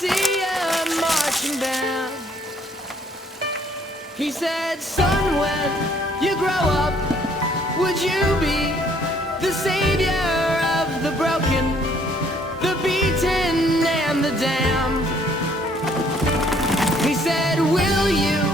see a marching band. He said, son, when you grow up, would you be the savior of the broken, the beaten and the damned? He said, will you